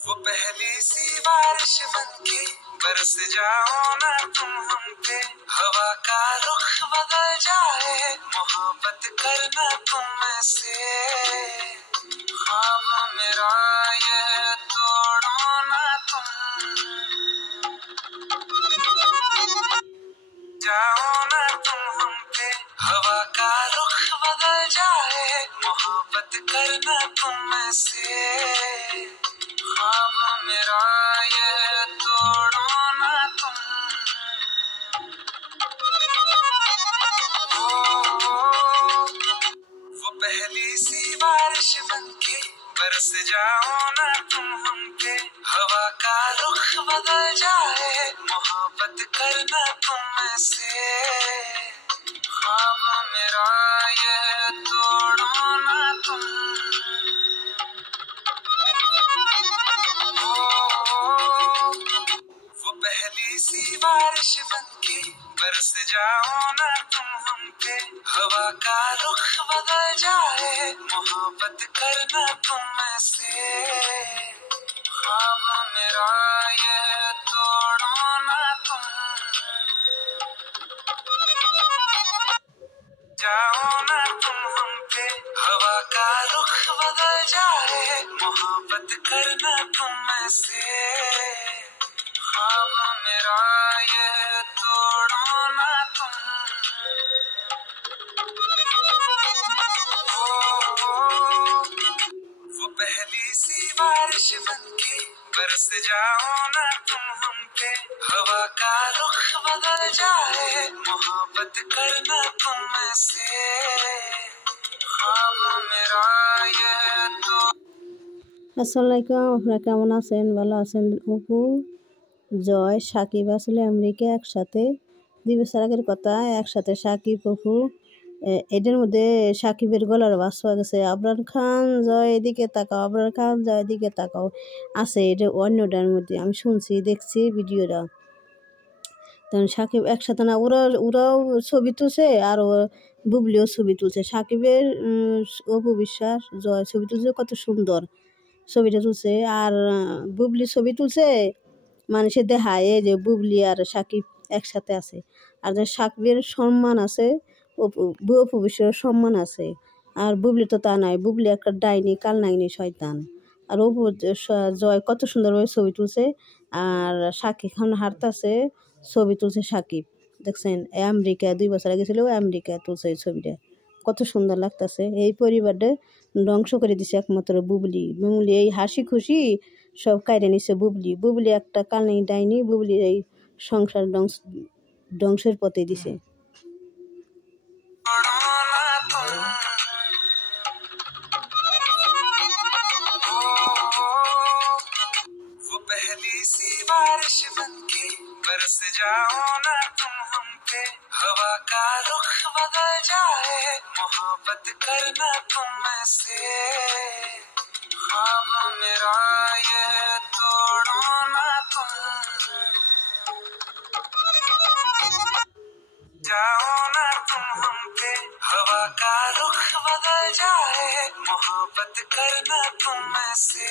वो पहली सी बारिश बनके बरस जाओ ना तुम हम पे, हवा का रुख बदल जाए, मोहब्बत करना तुम से, ख्वाब मेरा ये तोड़ो ना तुम, जाओ ना तुम हम पे, हवा का रुख बदल जाए, मोहब्बत करना तुम से, ख्वाब मेरा ये तोड़ो ना तुम। वो पहली सी बारिश बनके बरस जाओ ना तुम हम पे, हवा का रुख बदल जाए, मोहब्बत करना तुम से, ख्वाब मेरा ये तोड़ो ना तुम। वो पहली सी बारिश बनके बरस जाओ ना तुम हम पे, हवा का रुख बदल जाए, मोहब्बत करना तुम से, ख्वाब मेरा ये तोड़ो ना तुम, जाओ ना तुम हम पे, हवा का रुख बदल जाए, मोहब्बत करना तुम से, ख्वाब मेरा ये तोड़ो ना तुम। वो पहली सी बारिश बनके बरस जाओ ना तुम हम पे, हवा का रुख बदल जाए, मोहब्बत करना तुम से, ख्वाब मेरा ये तो। আসসালামু আলাইকুম, আপনারা কেমন আছেন? ভালো আছেন? অপু, জয়, সাকিব আসলে আমেরিকা একসাথে 2 বছর আগের কথা। একসাথে সাকিব অপু, এদের মধ্যে সাকিবের গলার আওয়াজ পাওয়া গেছে, আবরার খান জয় এদিকে তাকাও, আবরার খান জয় এদিকে তাকাও, আছে এটা অন্যটার মধ্যে। আমি শুনছি, দেখছি ভিডিওটা। তখন সাকিব একসাথে না, ওরাও ছবি তুলছে, আর বুবলিও ছবি তুলছে। সাকিবের অপু বিশ্বাস জয় ছবি তুলছে, কত সুন্দর ছবিটা তুলছে। আর বুবলি ছবি তুলছে, মানুষের দেখায় যে বুবলি আর সাকিব একসাথে আছে। আর যে সাকিবের সম্মান আছে, অপু বিশ্বের সম্মান আছে। আর বুবলি তো তা নাই, বুবলি একটা ডাইনি, কালনাগিনী, শয়তান। আর অপু জয় কত সুন্দরভাবে ছবি তুলছে। আর সাকিব খান হাঁটতাছে, ছবি তুলছে সাকিব, দেখছেন? আমেরিকা 2 বছর আগে ছিল, আমেরিকা তুলছে এই ছবিটা, কত সুন্দর লাগতেছে। এই পরিবারটা ধ্বংস করে দিছে একমাত্র বুবলি। বুবলি এই হাসি খুশি সব কাইরে নিছে বুবলি। বুবলি একটা কালনি ডাইনি, বুবলি এই সংসার ধ্বংসের পথে দিছে। वो पहली सी बारिश बनके बरस जाओ ना तुम हम पे, हवा का रुख बदल जाए, मोहब्बत करना तुम से, ख्वाब मेरा ये तोड़ो ना तुम, जाओ ना तुम हम पे, हवा का रुख बदल जाए, मोहब्बत करना तुम से।